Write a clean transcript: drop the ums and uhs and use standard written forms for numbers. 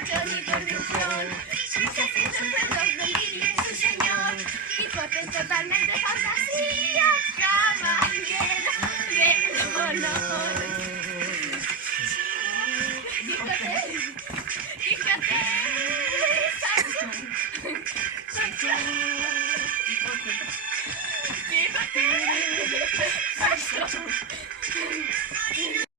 ni conducción. Dice sin recuerdos del viviente señor. Mi cuerpo es totalmente fantasía, caballero de honor. Fíjate, fíjate, fíjate, fíjate.